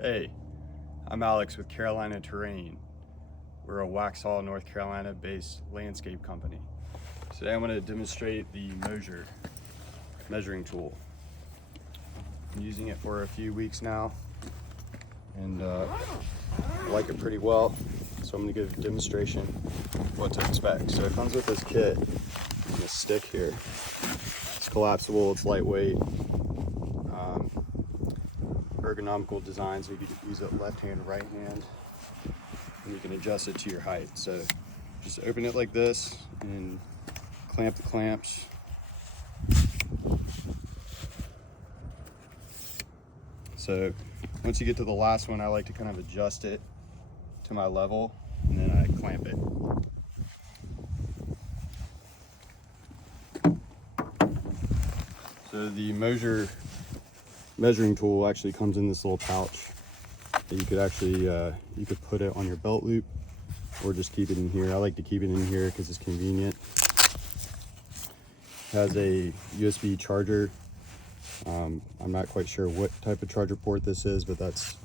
Hey, I'm Alex with Carolina Terrain. We're a Waxhaw, North Carolina based landscape company. Today I'm going to demonstrate the Moasure measuring tool. I'm using it for a few weeks now and I like it pretty well, so I'm going to give a demonstration of what to expect. So it comes with this kit and a stick here. It's collapsible, it's lightweight, ergonomical design, so you can use it left hand, right hand, and you can adjust it to your height. So just open it like this and clamp the clamps. So once you get to the last one, I like to kind of adjust it to my level and then I clamp it. So the Moasure measuring tool actually comes in this little pouch that you could actually you could put it on your belt loop or just keep it in here. I like to keep it in here because it's convenient. It has a USB charger. I'm not quite sure what type of charger port this is, but that's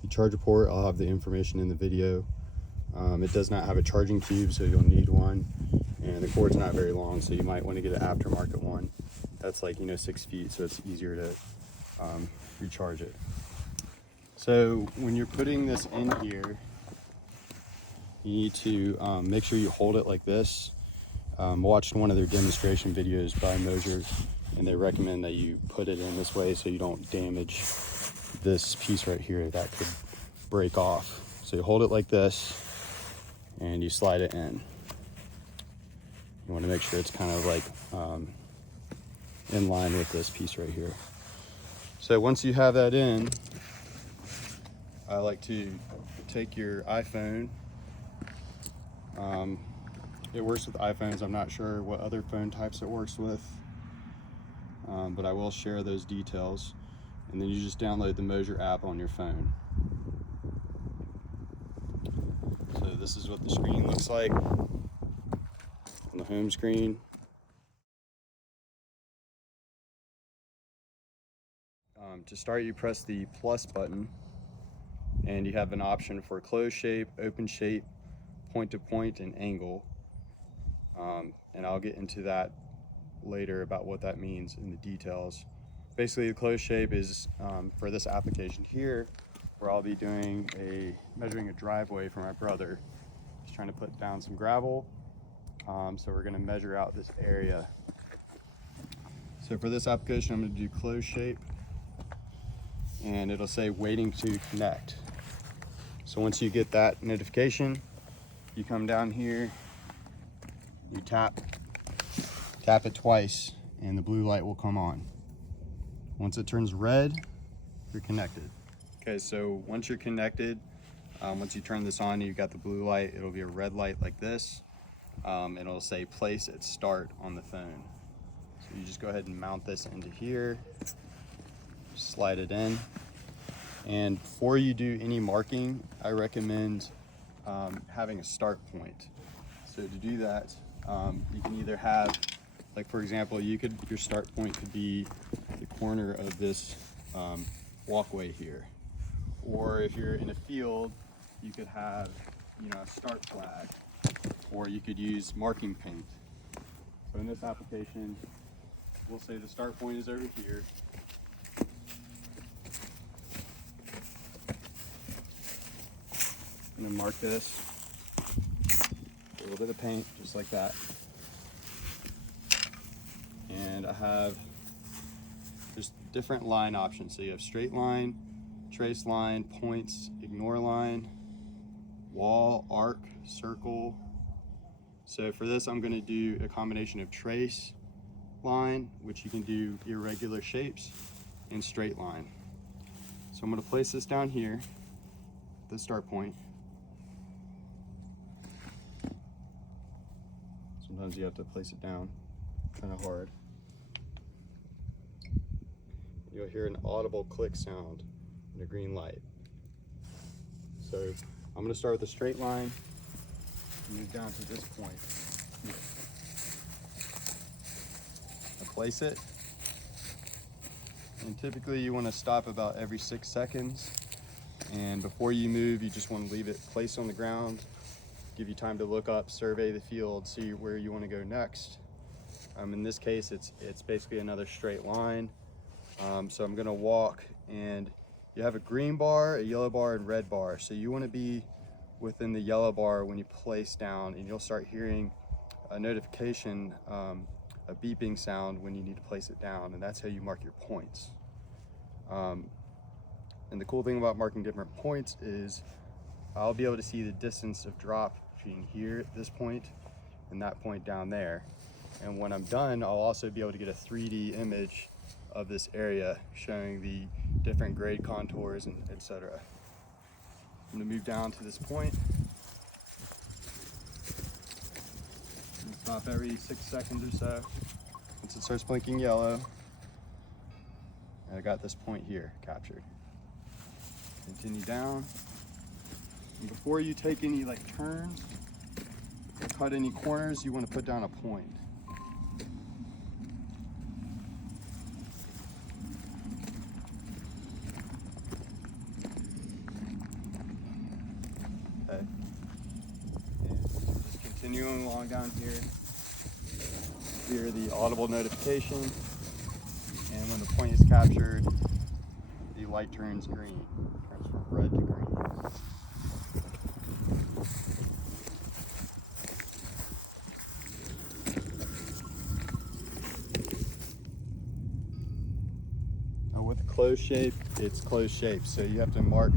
the charger port. I'll have the information in the video. It does not have a charging cube, so you'll need one, and the cord's not very long, so you might want to get an aftermarket one that's like 6 feet, so it's easier to recharge it. So when you're putting this in here, you need to make sure you hold it like this. Watched one of their demonstration videos by Moasure, and they recommend that you put it in this way so you don't damage this piece right here that could break off. So you hold it like this and you slide it in. You want to make sure it's kind of like in line with this piece right here. So once you have that in, I like to take your iPhone. It works with iPhones. I'm not sure what other phone types it works with, but I will share those details. And then you just download the Moasure app on your phone. So this is what the screen looks like on the home screen. To start, you press the plus button and you have an option for closed shape, open shape, point to point, and angle. And I'll get into that later about what that means in the details. Basically, the closed shape is for this application here, where I'll be measuring a driveway for my brother. He's trying to put down some gravel, so we're going to measure out this area. So for this application, I'm going to do closed shape, and it'll say waiting to connect. So once you get that notification, you come down here, you tap it twice, and the blue light will come on. Once it turns red, you're connected. Okay, so once you're connected, once you turn this on, you've got the blue light. It'll be a red light like this, and it'll say place at start on the phone. So you just go ahead and mount this into here, slide it in, and before you do any marking, I recommend having a start point. So to do that, you can either have, like for example, your start point could be the corner of this walkway here, or if you're in a field, you could have a start flag, or you could use marking paint. So in this application, we'll say the start point is over here. I'm gonna mark this, a little bit of paint, just like that. And I have just different line options. So you have straight line, trace line, points, ignore line, wall, arc, circle. So for this, I'm gonna do a combination of trace line, which you can do irregular shapes, and straight line. So I'm gonna place this down here, the start point. Sometimes you have to place it down kind of hard. You'll hear an audible click sound and a green light. So I'm going to start with a straight line and move down to this point here. I place it, and typically you want to stop about every 6 seconds And before you move, you just want to leave it placed on the ground, give you time to look up, survey the field, see where you want to go next. In this case, it's basically another straight line. So I'm going to walk, and you have a green bar, a yellow bar, and red bar. So you want to be within the yellow bar when you place down, and you'll start hearing a notification, a beeping sound when you need to place it down, and that's how you mark your points. And the cool thing about marking different points is I'll be able to see the distance of drop between here at this point and that point down there. And when I'm done, I'll also be able to get a 3D image of this area showing the different grade contours and etc. I'm gonna move down to this point. Stop every 6 seconds or so. Once it starts blinking yellow, I got this point here captured. Continue down. And before you take any turns or cut any corners, you want to put down a point. Okay. And just continuing along down here. Hear the audible notification, and when the point is captured, the light turns green, turns from red to green. Now with a closed shape, it's closed shape, so you have to mark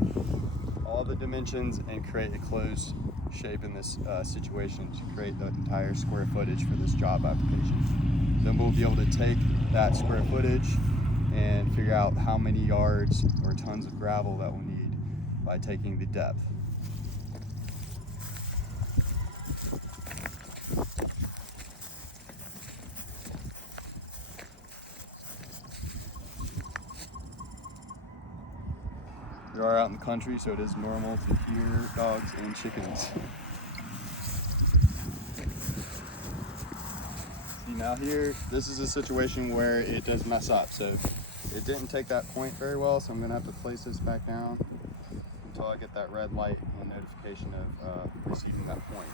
all the dimensions and create a closed shape in this situation to create the entire square footage for this job application. Then we'll be able to take that square footage and figure out how many yards or tons of gravel that we'll need by taking the depth. We are out in the country, so it is normal to hear dogs and chickens. See, now here, this is a situation where it does mess up. So it didn't take that point very well, so I'm gonna have to place this back down until I get that red light and notification of receiving that point.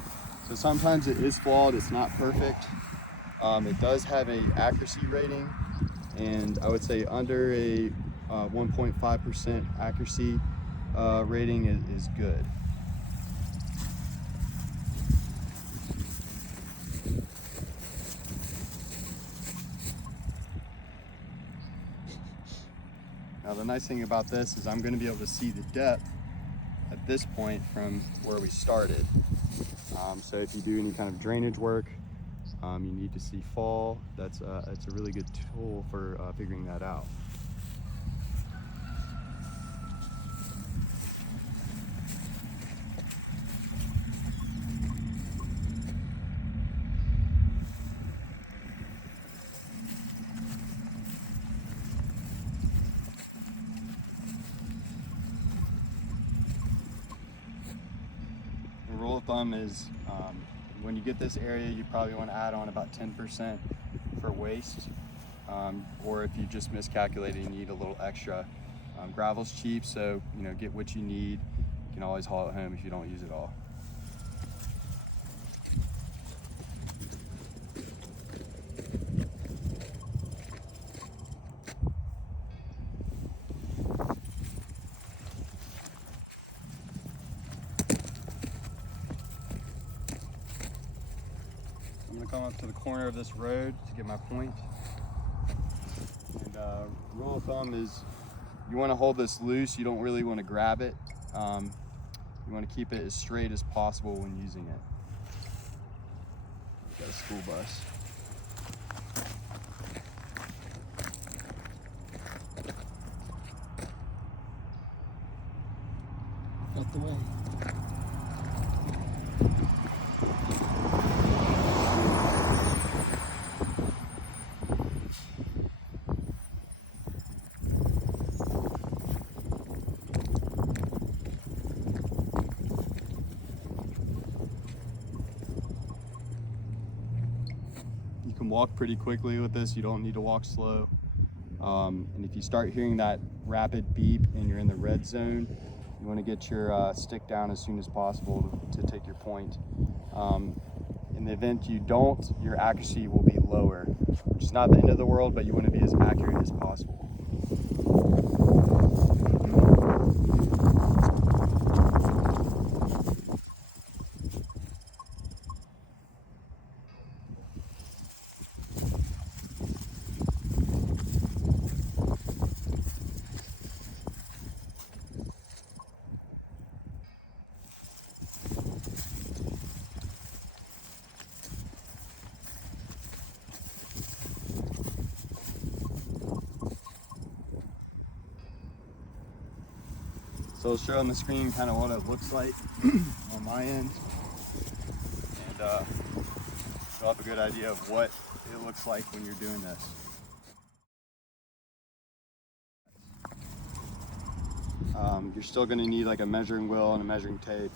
So sometimes it is flawed, it's not perfect. It does have an accuracy rating, and I would say under a 1.5% accuracy rating is good. Now the nice thing about this is I'm going to be able to see the depth at this point from where we started. So if you do any kind of drainage work, you need to see fall, that's a really good tool for figuring that out. The rule of thumb is when you get this area, you probably want to add on about 10% for waste, or if you just miscalculated, you need a little extra. Gravel's cheap, so get what you need. You can always haul it home if you don't use it all. I'm going to come up to the corner of this road to get my point. And rule of thumb is you want to hold this loose. You don't really want to grab it. You want to keep it as straight as possible when using it. Got a school bus. Out the way. You can walk pretty quickly with this. You don't need to walk slow. And if you start hearing that rapid beep and you're in the red zone, You want to get your stick down as soon as possible to take your point. In the event you don't, your accuracy will be lower, which is not the end of the world, but you want to be as accurate as possible. So I'll show on the screen kind of what it looks like on my end, and you'll have a good idea of what it looks like when you're doing this. You're still going to need like a measuring wheel and a measuring tape,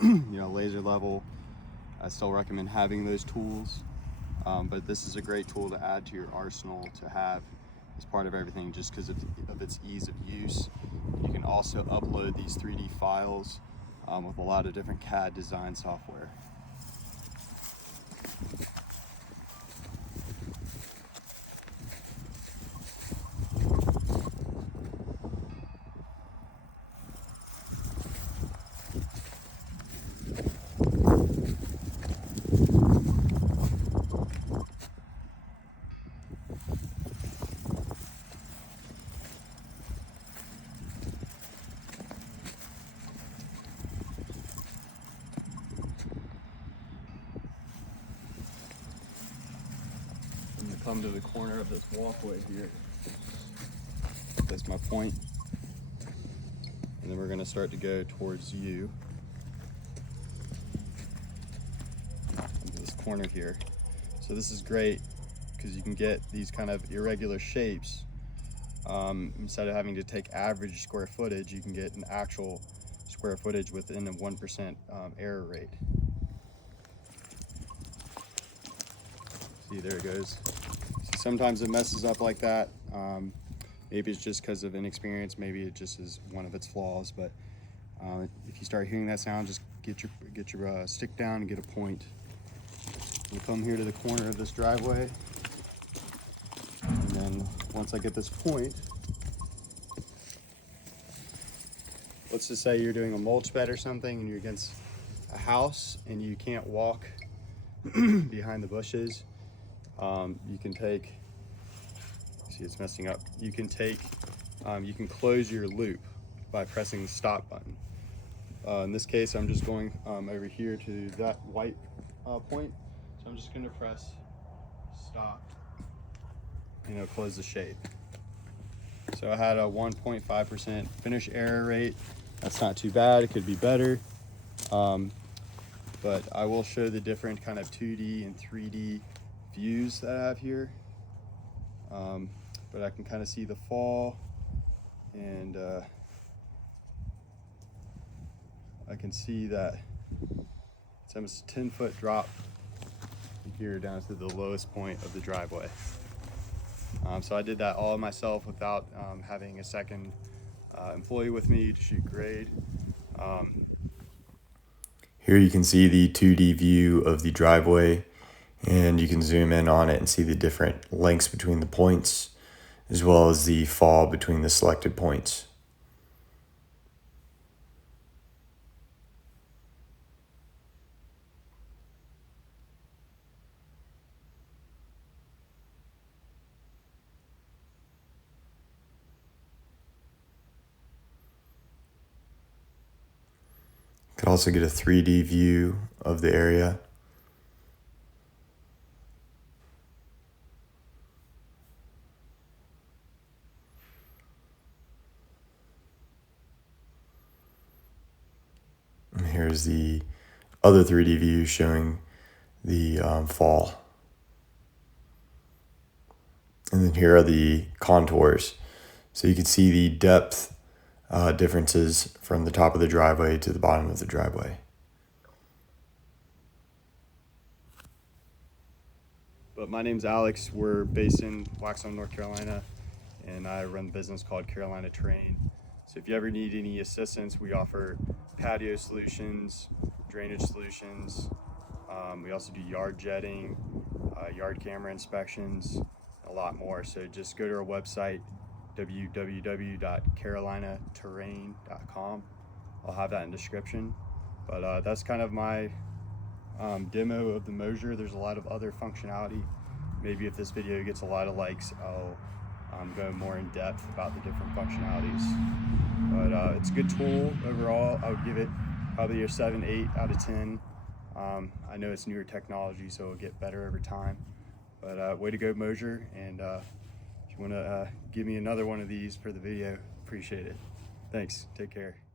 laser level. I still recommend having those tools, but this is a great tool to add to your arsenal to have as part of everything, just because of its ease of use. You can also upload these 3D files with a lot of different CAD design software. Come to the corner of this walkway here. That's my point. And then we're going to start to go towards you. Into this corner here. So this is great because you can get these kind of irregular shapes. Instead of having to take average square footage, you can get an actual square footage within a 1% error rate. See, there it goes. Sometimes it messes up like that. Maybe it's just because of inexperience. Maybe it just is one of its flaws. But if you start hearing that sound, just get your stick down and get a point. We'll come here to the corner of this driveway, and then once I get this point, let's just say you're doing a mulch bed or something, and you're against a house, and you can't walk behind the bushes. You can take, see it's messing up, you can close your loop by pressing the stop button. In this case, I'm just going over here to that white point, so I'm just going to press stop, and it'll close the shape. So I had a 1.5% finish error rate. That's not too bad, it could be better. But I will show the different kind of 2D and 3D views that I have here, but I can kind of see the fall, and I can see that it's almost a 10-foot drop here down to the lowest point of the driveway. So I did that all myself without having a second employee with me to shoot grade. Here you can see the 2D view of the driveway, and you can zoom in on it and see the different lengths between the points, as well as the fall between the selected points. You can also get a 3D view of the area. And here's the other 3D view showing the fall. And then here are the contours. So you can see the depth differences from the top of the driveway to the bottom of the driveway. But my name's Alex. We're based in Waxhaw, North Carolina, and I run a business called Carolina Terrain. So if you ever need any assistance, we offer patio solutions, drainage solutions. We also do yard jetting, yard camera inspections, a lot more. So just go to our website, www.carolinaterrain.com. I'll have that in the description. But that's kind of my demo of the Moasure. There's a lot of other functionality. Maybe if this video gets a lot of likes, I'll go more in depth about the different functionalities. But it's a good tool overall. I would give it probably a 7, 8 out of 10. I know it's newer technology, so it'll get better over time. But way to go, Moasure. And if you want to give me another one of these for the video, appreciate it. Thanks. Take care.